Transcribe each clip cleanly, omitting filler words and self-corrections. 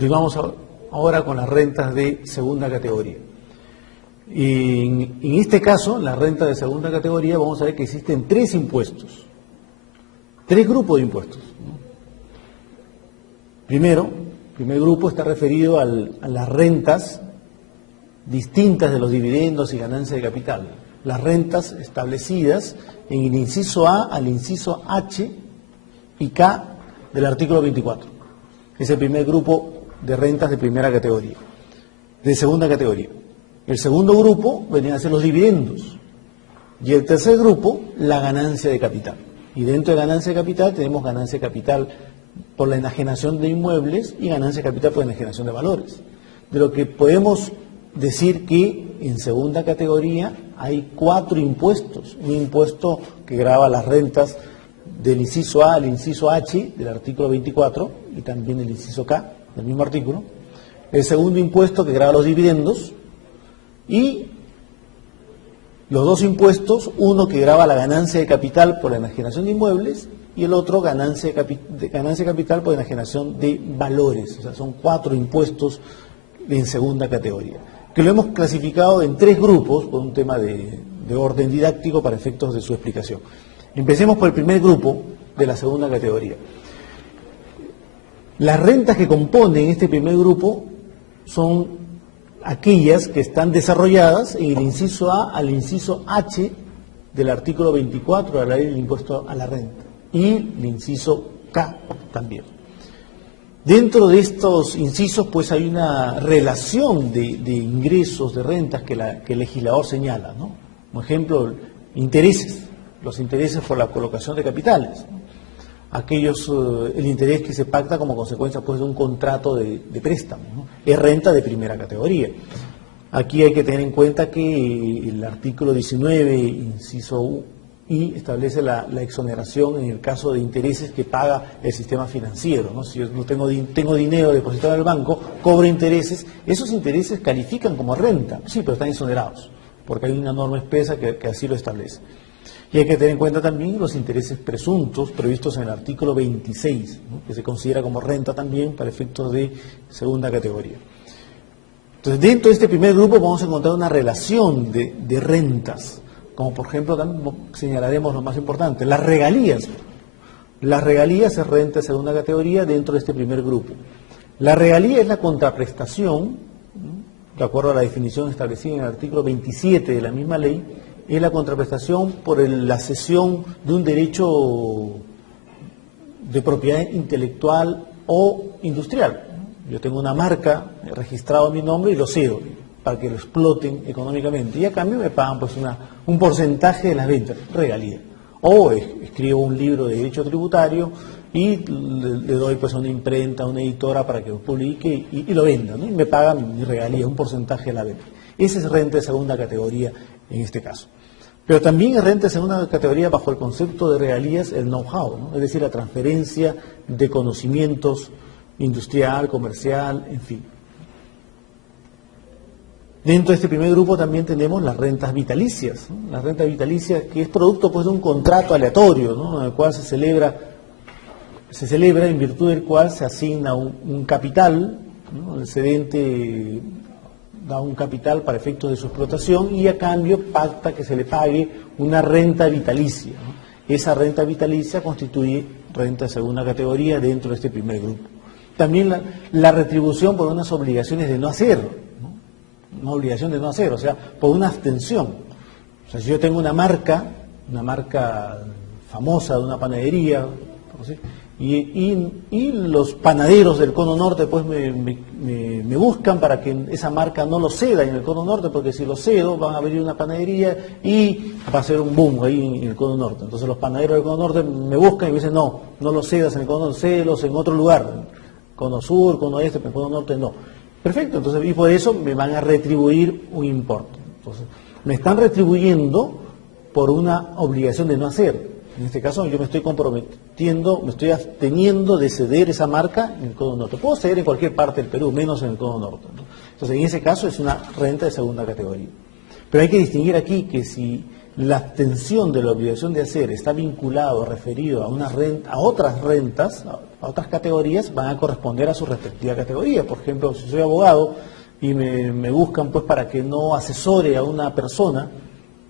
Continuamos ahora con las rentas de segunda categoría. En este caso, la renta de segunda categoría, vamos a ver que existen tres impuestos, tres grupos de impuestos. Primero, el primer grupo está referido a las rentas distintas de los dividendos y ganancias de capital, las rentas establecidas en el inciso A al inciso H y K del artículo 24. Es el primer grupo de rentas de primera categoría, de segunda categoría. El segundo grupo venían a ser los dividendos y el tercer grupo, la ganancia de capital. Y dentro de ganancia de capital tenemos ganancia de capital por la enajenación de inmuebles y ganancia de capital por la enajenación de valores. De lo que podemos decir que en segunda categoría hay cuatro impuestos. Un impuesto que grava las rentas del inciso A al inciso H del artículo 24 y también el inciso K del mismo artículo. El segundo impuesto que grava los dividendos y los dos impuestos, uno que grava la ganancia de capital por la enajenación de inmuebles y el otro ganancia de capital por la enajenación de valores. O sea, son cuatro impuestos en segunda categoría, que lo hemos clasificado en tres grupos por un tema de orden didáctico para efectos de su explicación. Empecemos por el primer grupo de la segunda categoría. Las rentas que componen este primer grupo son aquellas que están desarrolladas en el inciso A al inciso H del artículo 24 de la ley del impuesto a la renta y el inciso K también. Dentro de estos incisos pues hay una relación de ingresos, de rentas que el legislador señala, ¿no? Por ejemplo, intereses, los intereses por la colocación de capitales, ¿no? El interés que se pacta como consecuencia pues de un contrato de préstamo, ¿no? Es renta de primera categoría. Aquí hay que tener en cuenta que el artículo 19, inciso I, establece la exoneración en el caso de intereses que paga el sistema financiero, ¿no? Si yo no tengo dinero depositado en el banco, cobro intereses, esos intereses califican como renta, sí, pero están exonerados, porque hay una norma espesa que así lo establece. Y hay que tener en cuenta también los intereses presuntos previstos en el artículo 26, ¿no? Que se considera como renta también para efectos de segunda categoría. Entonces, dentro de este primer grupo vamos a encontrar una relación de rentas, como por ejemplo, también señalaremos lo más importante, las regalías. Las regalías es renta de segunda categoría dentro de este primer grupo. La regalía es la contraprestación, ¿no? De acuerdo a la definición establecida en el artículo 27 de la misma ley, es la contraprestación por la cesión de un derecho de propiedad intelectual o industrial. Yo tengo una marca registrada a mi nombre y lo cedo para que lo exploten económicamente y a cambio me pagan pues un porcentaje de las ventas, regalía. O escribo un libro de derecho tributario y le doy pues a una imprenta, a una editora para que lo publique y lo venda, ¿no? Y me pagan mi regalía, un porcentaje de la venta. Esa es renta de segunda categoría en este caso. Pero también es renta de segunda categoría bajo el concepto de regalías el know-how, ¿no? Es decir, la transferencia de conocimientos industrial, comercial, en fin. Dentro de este primer grupo también tenemos las rentas vitalicias, ¿no? Las rentas vitalicias que es producto pues de un contrato aleatorio, ¿no? En el cual se celebra en virtud del cual se asigna un capital, ¿no? El cedente da un capital para efectos de su explotación y a cambio pacta que se le pague una renta vitalicia, ¿no? Esa renta vitalicia constituye renta de segunda categoría dentro de este primer grupo. También la retribución por unas obligaciones de no hacer, ¿no? Una obligación de no hacer, o sea, por una abstención. O sea, si yo tengo una marca famosa de una panadería, ¿sí? Y los panaderos del Cono Norte pues me buscan para que esa marca no lo ceda en el Cono Norte, porque si lo cedo van a abrir una panadería y va a ser un boom ahí en el Cono Norte. Entonces los panaderos del Cono Norte me buscan y me dicen, no los cedas en el Cono Norte, cédelos en otro lugar, Cono Sur, Cono Este, pero Cono Norte no. Perfecto, entonces y por eso me van a retribuir un importe. Entonces me están retribuyendo por una obligación de no hacer. En este caso yo me estoy comprometiendo, me estoy absteniendo de ceder esa marca en el Cono Norte. Puedo ceder en cualquier parte del Perú, menos en el Cono Norte, ¿no? Entonces en ese caso es una renta de segunda categoría. Pero hay que distinguir aquí que si la abstención de la obligación de hacer está vinculado, referido a una renta, a otras rentas, a otras categorías, van a corresponder a su respectiva categoría. Por ejemplo, si soy abogado y me buscan pues para que no asesore a una persona,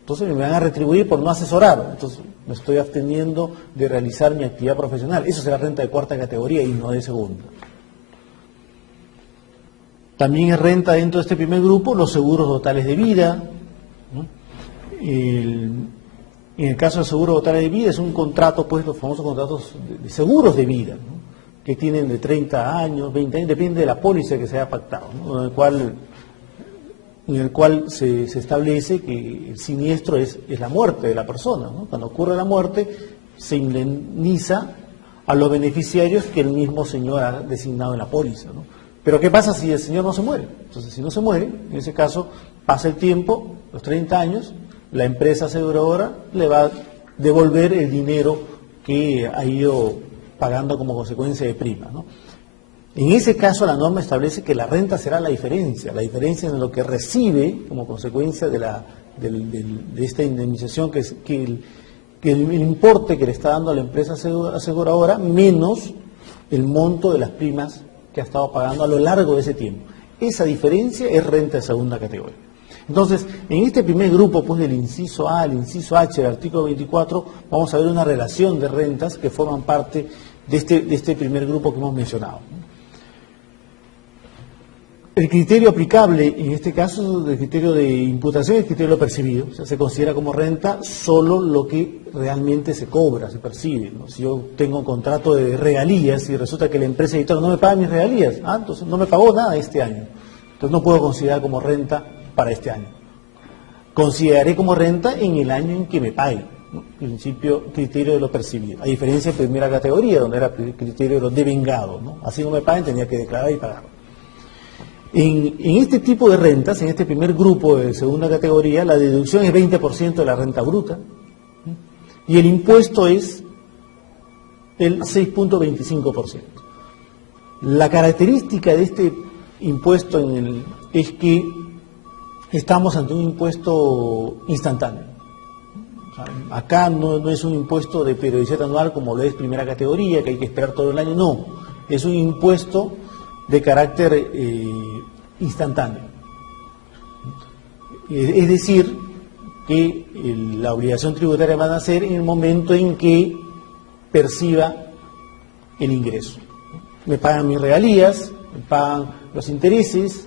entonces me van a retribuir por no asesorar. Entonces me estoy absteniendo de realizar mi actividad profesional. Eso será renta de cuarta categoría y no de segunda. También es renta dentro de este primer grupo los seguros totales de vida, ¿no? En el caso de seguros totales de vida es un contrato, pues los famosos contratos de seguros de vida, ¿no? Que tienen de 30 años, 20 años, depende de la póliza que se haya pactado, ¿no? En el cual se establece que el siniestro es la muerte de la persona, ¿no? Cuando ocurre la muerte se indemniza a los beneficiarios que el mismo señor ha designado en la póliza, ¿no? Pero ¿qué pasa si el señor no se muere? Entonces, si no se muere, en ese caso pasa el tiempo, los 30 años, la empresa aseguradora le va a devolver el dinero que ha ido pagando como consecuencia de prima, ¿no? En ese caso la norma establece que la renta será la diferencia en lo que recibe como consecuencia de esta indemnización, que el importe que le está dando a la empresa aseguradora menos el monto de las primas que ha estado pagando a lo largo de ese tiempo. Esa diferencia es renta de segunda categoría. Entonces, en este primer grupo, pues del inciso A al inciso H del artículo 24, vamos a ver una relación de rentas que forman parte de este primer grupo que hemos mencionado. El criterio aplicable, en este caso, el criterio de imputación es el criterio de lo percibido. O sea, se considera como renta solo lo que realmente se cobra, se percibe, ¿no? Si yo tengo un contrato de regalías y resulta que la empresa editora no me paga mis regalías, entonces no me pagó nada este año. Entonces no puedo considerar como renta para este año. Consideraré como renta en el año en que me pague, ¿no? Principio, criterio de lo percibido. A diferencia de primera categoría, donde era el criterio de lo devengado, ¿no? Así no me paguen, tenía que declarar y pagar. En este tipo de rentas, en este primer grupo de segunda categoría, la deducción es 20% de la renta bruta, ¿sí? Y el impuesto es el 6.25%. La característica de este impuesto es que estamos ante un impuesto instantáneo. O sea, acá no es un impuesto de periodicidad anual como lo es primera categoría, que hay que esperar todo el año, no. Es un impuesto de carácter instantáneo. Es decir, que la obligación tributaria va a nacer en el momento en que perciba el ingreso. Me pagan mis regalías, me pagan los intereses,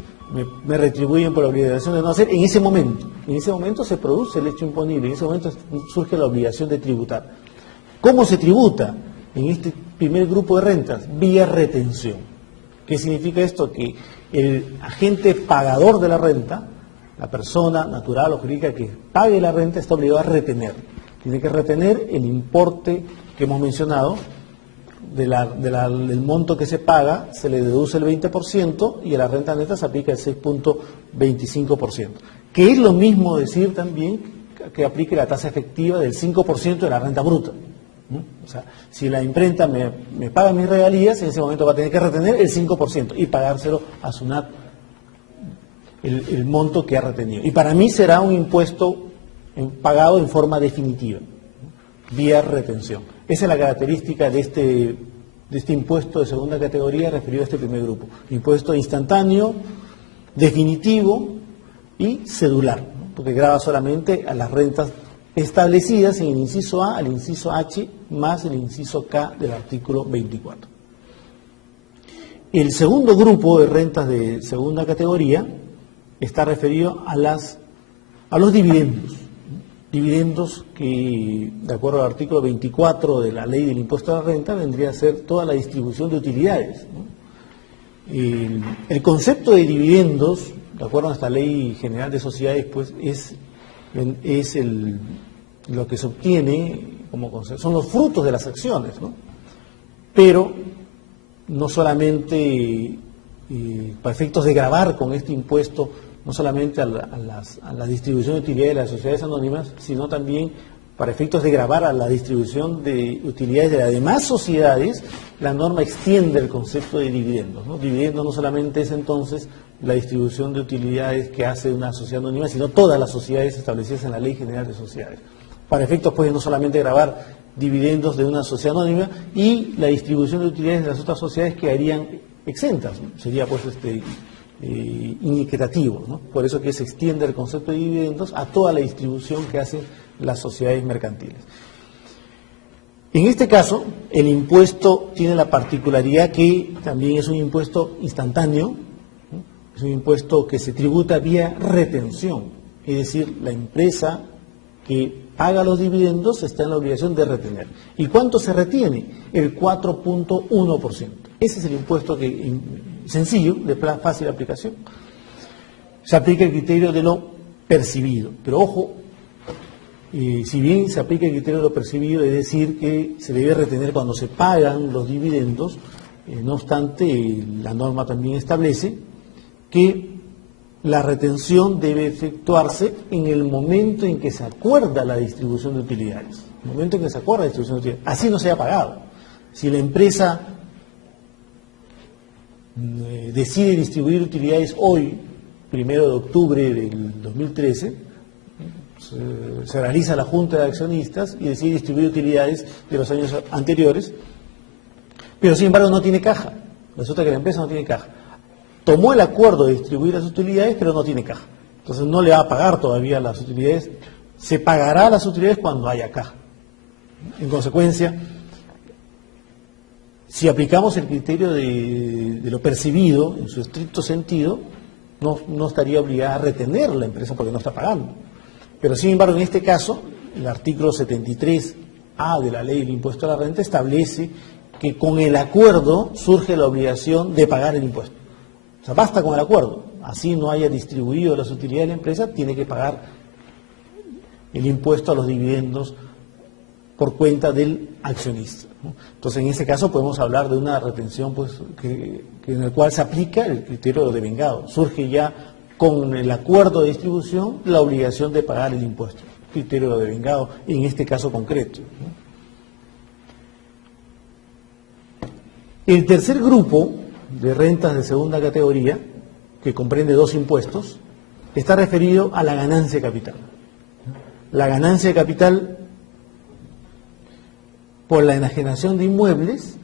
me retribuyen por la obligación de no hacer. En ese momento se produce el hecho imponible, en ese momento surge la obligación de tributar. ¿Cómo se tributa en este primer grupo de rentas? Vía retención. ¿Qué significa esto? Que el agente pagador de la renta, la persona natural o jurídica que pague la renta, está obligado a retener. Tiene que retener el importe que hemos mencionado, del monto que se paga, se le deduce el 20% y a la renta neta se aplica el 6.25%. Que es lo mismo decir también que aplique la tasa efectiva del 5% de la renta bruta. O sea, si la imprenta me paga mis regalías, en ese momento va a tener que retener el 5% y pagárselo a SUNAT el monto que ha retenido. Y para mí será un impuesto pagado en forma definitiva, vía retención. Esa es la característica de este impuesto de segunda categoría referido a este primer grupo. Impuesto instantáneo, definitivo y cedular, ¿no? Porque grava solamente a las rentas establecidas en el inciso A al inciso H más el inciso K del artículo 24. El segundo grupo de rentas de segunda categoría está referido a los dividendos. Dividendos que, de acuerdo al artículo 24 de la Ley del Impuesto a la Renta, vendría a ser toda la distribución de utilidades, ¿no? El concepto de dividendos, de acuerdo a esta Ley General de Sociedades, pues es lo que se obtiene como concepto, son los frutos de las acciones, ¿no? Pero no solamente para efectos de gravar con este impuesto, no solamente a la distribución de utilidades de las sociedades anónimas, sino también para efectos de gravar a la distribución de utilidades de las demás sociedades, la norma extiende el concepto de dividendos, ¿no? Dividendos no solamente es entonces la distribución de utilidades que hace una sociedad anónima, sino todas las sociedades establecidas en la Ley General de Sociedades. Para efectos puede no solamente gravar dividendos de una sociedad anónima, y la distribución de utilidades de las otras sociedades quedarían exentas, ¿no? Sería pues inequitativo, ¿no? Por eso que se extiende el concepto de dividendos a toda la distribución que hacen las sociedades mercantiles. En este caso, el impuesto tiene la particularidad que también es un impuesto instantáneo, ¿no? Es un impuesto que se tributa vía retención, es decir, la empresa que paga los dividendos está en la obligación de retener. ¿Y cuánto se retiene? El 4.1%. Ese es el impuesto sencillo, de fácil aplicación. Se aplica el criterio de lo percibido, pero ojo, si bien se aplica el criterio de lo percibido, es decir, que se debe retener cuando se pagan los dividendos, no obstante, la norma también establece que la retención debe efectuarse en el momento en que se acuerda la distribución de utilidades. En el momento en que se acuerda la distribución de utilidades. Así no se haya pagado. Si la empresa decide distribuir utilidades hoy, 1 de octubre del 2013, se realiza la Junta de Accionistas y decide distribuir utilidades de los años anteriores, pero sin embargo no tiene caja. Resulta que la empresa no tiene caja. Tomó el acuerdo de distribuir las utilidades, pero no tiene caja. Entonces no le va a pagar todavía las utilidades. Se pagará las utilidades cuando haya caja. En consecuencia, si aplicamos el criterio de lo percibido, en su estricto sentido, no estaría obligada a retener la empresa porque no está pagando. Pero sin embargo, en este caso, el artículo 73A de la Ley del Impuesto a la Renta establece que con el acuerdo surge la obligación de pagar el impuesto. O sea, basta con el acuerdo. Así no haya distribuido las utilidades de la empresa, tiene que pagar el impuesto a los dividendos por cuenta del accionista, ¿no? Entonces, en ese caso podemos hablar de una retención pues, en el cual se aplica el criterio de devengado. Surge ya con el acuerdo de distribución la obligación de pagar el impuesto, criterio de devengado en este caso concreto, ¿no? El tercer grupo de rentas de segunda categoría, que comprende dos impuestos, está referido a la ganancia de capital. La ganancia de capital por la enajenación de inmuebles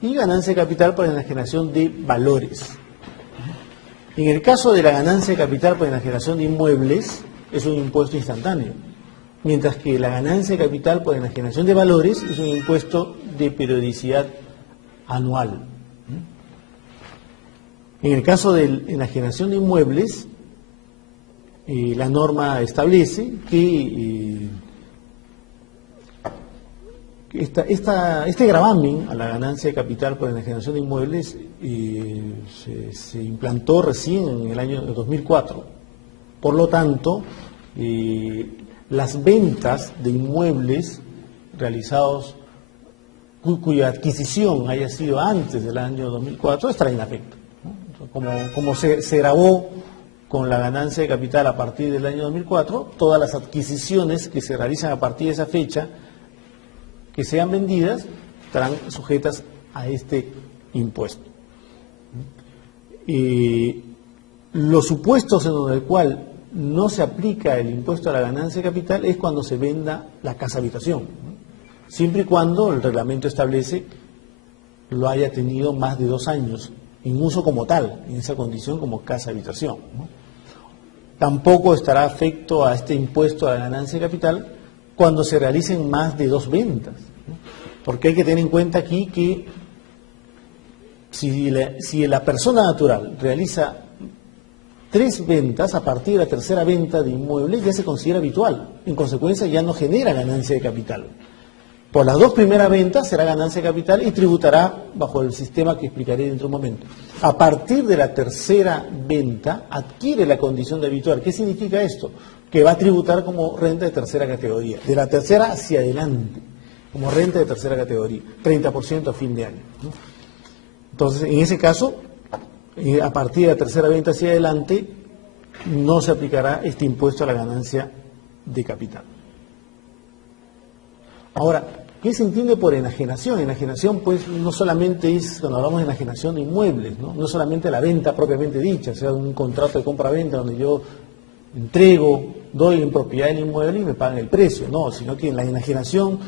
y ganancia de capital por la enajenación de valores. En el caso de la ganancia de capital por enajenación de inmuebles, es un impuesto instantáneo, mientras que la ganancia de capital por enajenación de valores es un impuesto de periodicidad anual. En el caso de enajenación de inmuebles, la norma establece que este gravamen a la ganancia de capital por enajenación de inmuebles se implantó recién en el año 2004. Por lo tanto, las ventas de inmuebles realizados cuya adquisición haya sido antes del año 2004 estará inafecta, ¿no? Como se grabó con la ganancia de capital a partir del año 2004, todas las adquisiciones que se realizan a partir de esa fecha que sean vendidas estarán sujetas a este impuesto. Los supuestos en el cual no se aplica el impuesto a la ganancia de capital es cuando se venda la casa habitación, ¿no? Siempre y cuando el reglamento establece lo haya tenido más de 2 años en uso como tal, en esa condición como casa habitación, ¿no? Tampoco estará afecto a este impuesto a la ganancia de capital cuando se realicen más de 2 ventas, ¿no? Porque hay que tener en cuenta aquí que si la persona natural realiza 3 ventas, a partir de la tercera venta de inmuebles ya se considera habitual, en consecuencia ya no genera ganancia de capital. Por las 2 primeras ventas será ganancia de capital y tributará bajo el sistema que explicaré dentro de un momento. A partir de la tercera venta adquiere la condición de habitual. ¿Qué significa esto? Que va a tributar como renta de tercera categoría, de la tercera hacia adelante, como renta de tercera categoría, 30% a fin de año, ¿no? Entonces, en ese caso, a partir de la tercera venta hacia adelante, no se aplicará este impuesto a la ganancia de capital. Ahora, ¿Qué se entiende por enajenación? Enajenación, pues, no solamente es, cuando hablamos de enajenación de inmuebles, no solamente la venta propiamente dicha, o sea, un contrato de compra-venta donde yo entrego, doy en propiedad el inmueble y me pagan el precio, no, sino que en la enajenación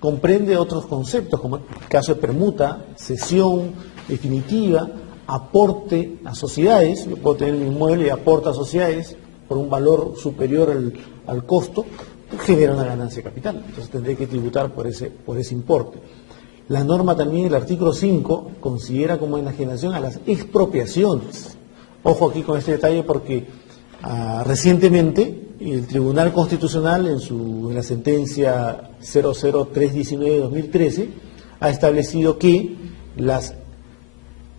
comprende otros conceptos, como el caso de permuta, cesión definitiva, aporte a sociedades. Yo puedo tener mi inmueble y aporto a sociedades por un valor superior al costo, genera una ganancia de capital, entonces tendré que tributar por ese importe. La norma también, el artículo 5, considera como enajenación a las expropiaciones. Ojo aquí con este detalle porque recientemente el Tribunal Constitucional en la sentencia 00319 de 2013 ha establecido que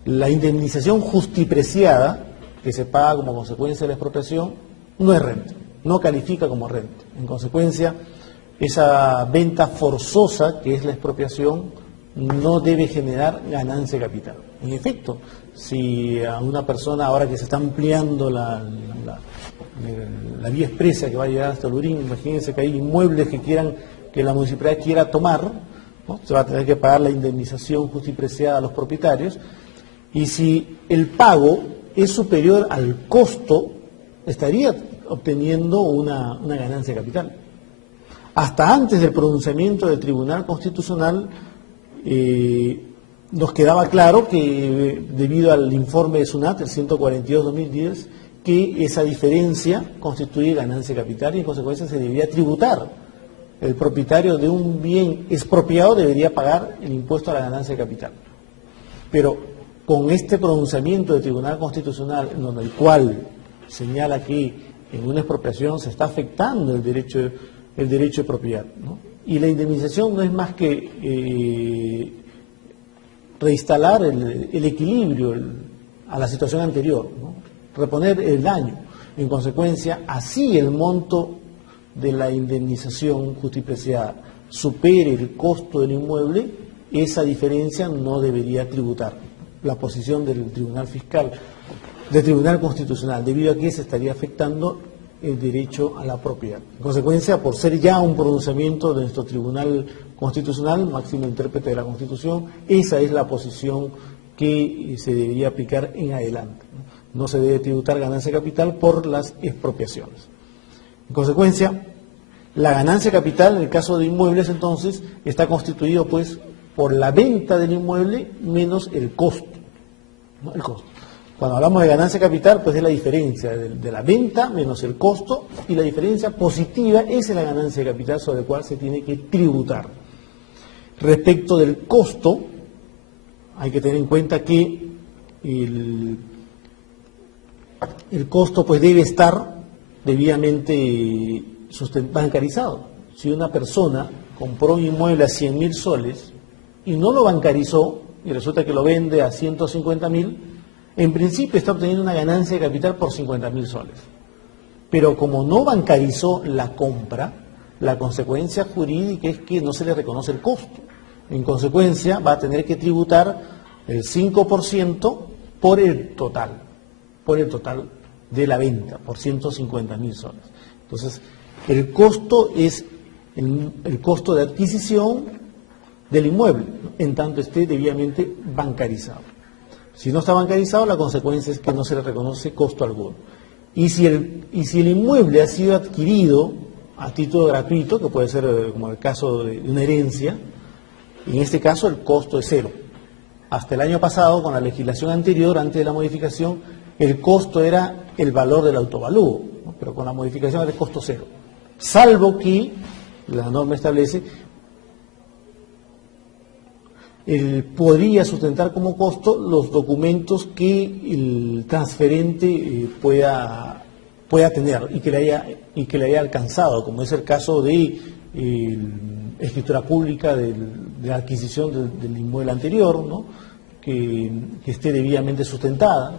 la indemnización justipreciada que se paga como consecuencia de la expropiación no es renta, no califica como renta. En consecuencia, esa venta forzosa que es la expropiación no debe generar ganancia de capital. En efecto, si a una persona, ahora que se está ampliando la vía expresa que va a llegar hasta Lurín, imagínense que hay inmuebles que la municipalidad quiera tomar, ¿no? Se va a tener que pagar la indemnización justipreciada a los propietarios, y si el pago es superior al costo, estaría obteniendo una ganancia de capital. Hasta antes del pronunciamiento del Tribunal Constitucional nos quedaba claro que debido al informe de SUNAT, el 142-2010, que esa diferencia constituye ganancia de capital y en consecuencia se debería tributar. El propietario de un bien expropiado debería pagar el impuesto a la ganancia de capital. Pero con este pronunciamiento del Tribunal Constitucional, en donde el cual señala que en una expropiación se está afectando el derecho de propiedad, ¿no? Y la indemnización no es más que reinstalar el equilibrio a la situación anterior, ¿no? Reponer el daño. En consecuencia, así el monto de la indemnización justipreciada supere el costo del inmueble, esa diferencia no debería tributar. La posición del Tribunal Fiscal, del Tribunal Constitucional, debido a que se estaría afectando el derecho a la propiedad. En consecuencia, por ser ya un pronunciamiento de nuestro Tribunal Constitucional, máximo intérprete de la Constitución, esa es la posición que se debería aplicar en adelante. No se debe tributar ganancia de capital por las expropiaciones. En consecuencia, la ganancia de capital, en el caso de inmuebles, entonces, está constituido, pues, por la venta del inmueble menos el costo, ¿no? El costo. Cuando hablamos de ganancia de capital, pues es la diferencia de la venta menos el costo, y la diferencia positiva es la ganancia de capital sobre la cual se tiene que tributar. Respecto del costo, hay que tener en cuenta que el costo pues debe estar debidamente bancarizado. Si una persona compró un inmueble a 100.000 soles y no lo bancarizó y resulta que lo vende a 150.000, en principio está obteniendo una ganancia de capital por 50.000 soles. Pero como no bancarizó la compra, la consecuencia jurídica es que no se le reconoce el costo. En consecuencia, va a tener que tributar el 5% por el total de la venta, por 150.000 soles. Entonces, el costo es el costo de adquisición del inmueble, ¿no? En tanto esté debidamente bancarizado. Si no está bancarizado, la consecuencia es que no se le reconoce costo alguno. Y si el inmueble ha sido adquirido a título gratuito, que puede ser como el caso de una herencia, en este caso el costo es cero. Hasta el año pasado, con la legislación anterior, antes de la modificación, el costo era el valor del autovalúo, ¿no? Pero con la modificación era el costo cero. Salvo que la norma establece podría sustentar como costo los documentos que el transferente pueda tener y que le haya alcanzado, como es el caso de escritura pública de la adquisición del inmueble anterior, ¿no? que esté debidamente sustentada.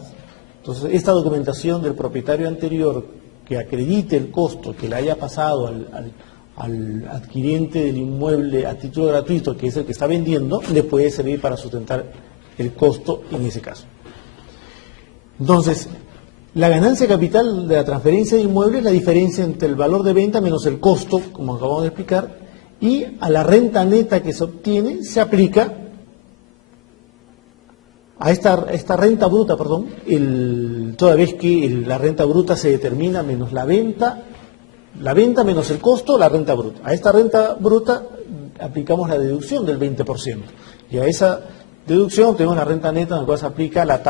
Entonces, esta documentación del propietario anterior que acredite el costo que le haya pasado al adquirente del inmueble a título gratuito, que es el que está vendiendo, le puede servir para sustentar el costo en ese caso. Entonces, la ganancia de capital de la transferencia de inmueble es la diferencia entre el valor de venta menos el costo, como acabamos de explicar, y a la renta neta que se obtiene se aplica a esta renta bruta, toda vez que la renta bruta se determina menos la venta menos el costo, la renta bruta. A esta renta bruta aplicamos la deducción del 20%. Y a esa deducción tenemos la renta neta en la cual se aplica la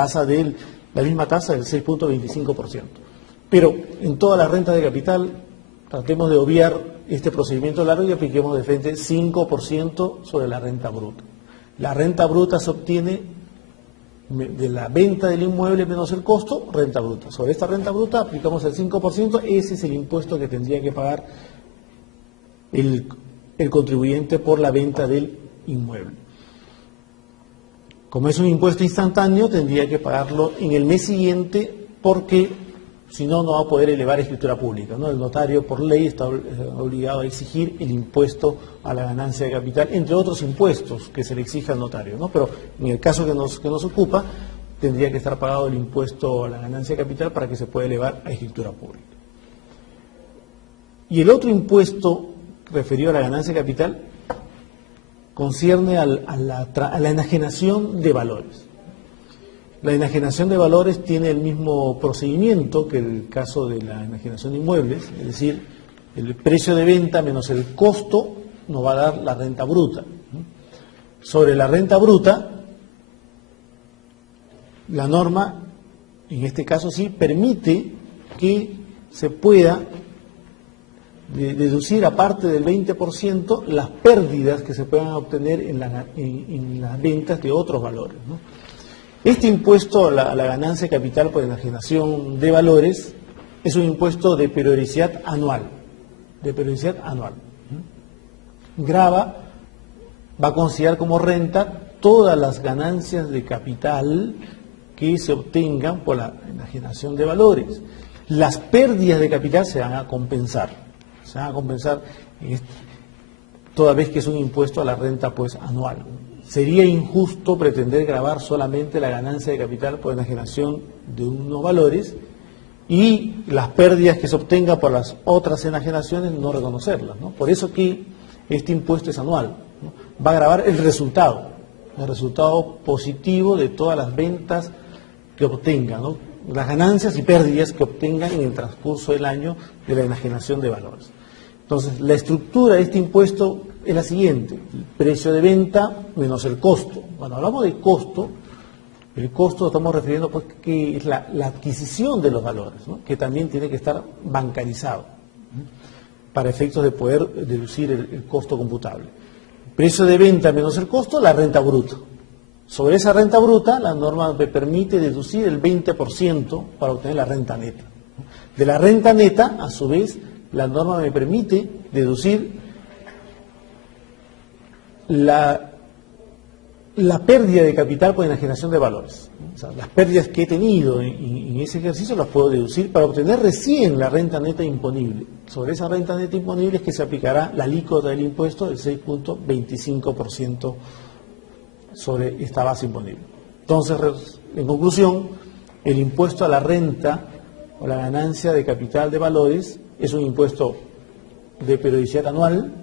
misma tasa del 6.25%. Pero en todas las rentas de capital tratemos de obviar este procedimiento largo y apliquemos de frente 5% sobre la renta bruta. La renta bruta se obtiene de la venta del inmueble menos el costo, renta bruta. Sobre esta renta bruta aplicamos el 5%, ese es el impuesto que tendría que pagar el contribuyente por la venta del inmueble. Como es un impuesto instantáneo, tendría que pagarlo en el mes siguiente porque si no, no va a poder elevar escritura pública, ¿no? El notario por ley está obligado a exigir el impuesto a la ganancia de capital, entre otros impuestos que se le exige al notario, ¿no? Pero en el caso que nos ocupa, tendría que estar pagado el impuesto a la ganancia de capital para que se pueda elevar a escritura pública. Y el otro impuesto referido a la ganancia de capital concierne a la enajenación de valores. La enajenación de valores tiene el mismo procedimiento que el caso de la enajenación de inmuebles, es decir, el precio de venta menos el costo nos va a dar la renta bruta. Sobre la renta bruta, la norma, en este caso sí, permite que se pueda deducir aparte del 20% las pérdidas que se puedan obtener en las ventas de otros valores, ¿no? Este impuesto a la ganancia de capital por enajenación de valores es un impuesto de periodicidad anual. Va a considerar como renta todas las ganancias de capital que se obtengan por la enajenación de valores. Las pérdidas de capital se van a compensar. Toda vez que es un impuesto a la renta anual. Sería injusto pretender gravar solamente la ganancia de capital por enajenación de unos valores y las pérdidas que se obtengan por las otras enajenaciones no reconocerlas, ¿no? Por eso que este impuesto es anual, ¿no? Va a gravar el resultado positivo de todas las ventas que obtengan, ¿no? Las ganancias y pérdidas que obtengan en el transcurso del año de la enajenación de valores. Entonces, la estructura de este impuesto es la siguiente: el precio de venta menos el costo. Cuando hablamos de costo, el costo estamos refiriendo que es la adquisición de los valores, ¿no? Que también tiene que estar bancarizado, ¿no? Para efectos de poder deducir el costo computable. Precio de venta menos el costo, la renta bruta. Sobre esa renta bruta, la norma me permite deducir el 20% para obtener la renta neta. De la renta neta, a su vez, la norma me permite deducir la pérdida de capital por enajenación de valores. O sea, las pérdidas que he tenido en ese ejercicio las puedo deducir para obtener recién la renta neta imponible. Sobre esa renta neta imponible es que se aplicará la alícuota del impuesto del 6.25% sobre esta base imponible. Entonces, en conclusión, el impuesto a la renta o la ganancia de capital de valores es un impuesto de periodicidad anual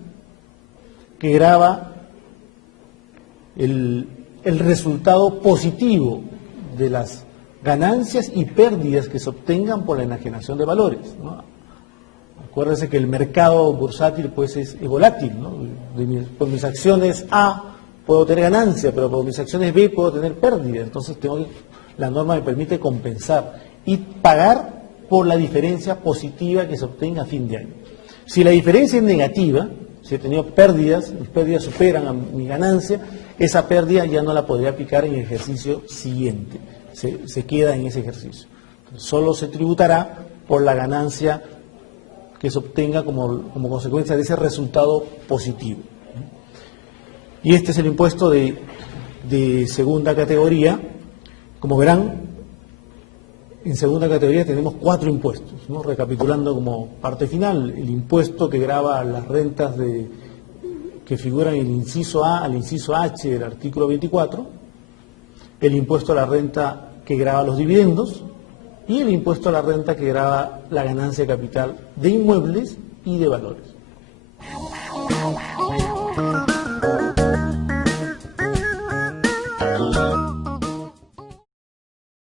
que grava el resultado positivo de las ganancias y pérdidas que se obtengan por la enajenación de valores, ¿no? Acuérdense que el mercado bursátil es volátil, ¿no? Por mis acciones A puedo tener ganancia, pero por mis acciones B puedo tener pérdida. Entonces la norma me permite compensar y pagar por la diferencia positiva que se obtenga a fin de año. Si la diferencia es negativa, si he tenido pérdidas, mis pérdidas superan a mi ganancia, esa pérdida ya no la podría aplicar en el ejercicio siguiente, se queda en ese ejercicio. Entonces, solo se tributará por la ganancia que se obtenga como consecuencia de ese resultado positivo. Y este es el impuesto de segunda categoría. Como verán, en segunda categoría tenemos 4 impuestos, ¿no? Recapitulando como parte final: el impuesto que grava las rentas que figuran en el inciso A al inciso H del artículo 24, el impuesto a la renta que grava los dividendos y el impuesto a la renta que grava la ganancia de capital de inmuebles y de valores.